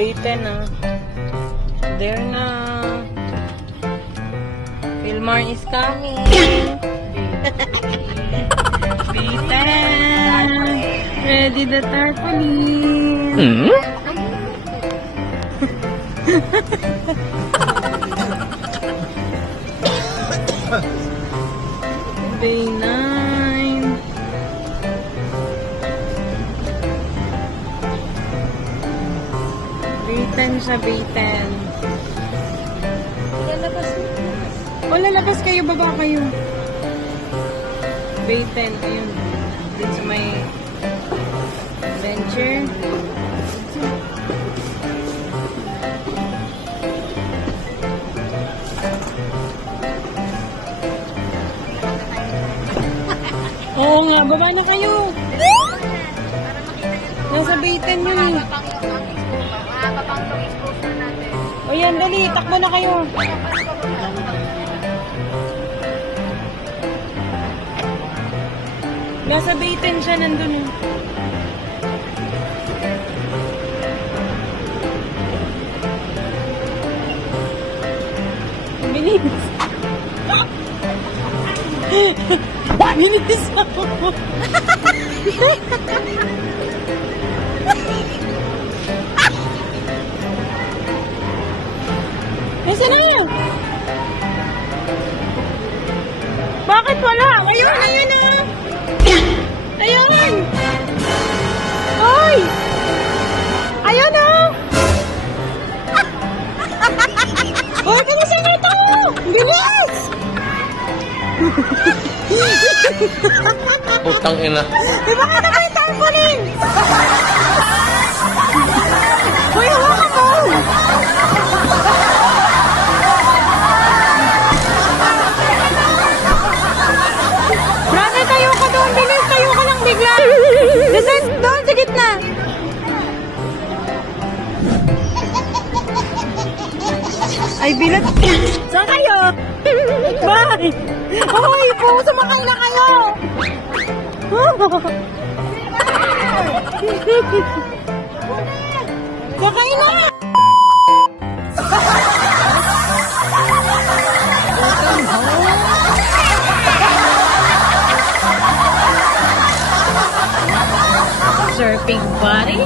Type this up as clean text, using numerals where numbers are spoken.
Bayten na. There na. Wilmar is coming. Bayten. Ready the tarpaulin. Day 9. Bayten siya, Bayten. Wala, labas kayo, baba kayo. Bayten, ayun. Dito sa may venture. Oo nga, baba na kayo. Nasa Bayten yun eh. O yan, dali, takbo na kayo. Nasa Bayten siya, nandun eh. Bilis. Bilis ako. Nasaan na? Bakit wala? Ayun, ayun na. Ayun. Hoy! Ayun na. Hoy, kamusta na ito? Bilis! Putang ina. Diba ka na ba yung tarpaulin? Hoy, hawakan mo! Brother, tayo ka doon. Bilis, tayo ka lang bigla. Listen, doon sa gitna. Ay, bilat. Saan kayo? Bye! Hoy, sumakay na kayo! Sakay na! Surfing buddy?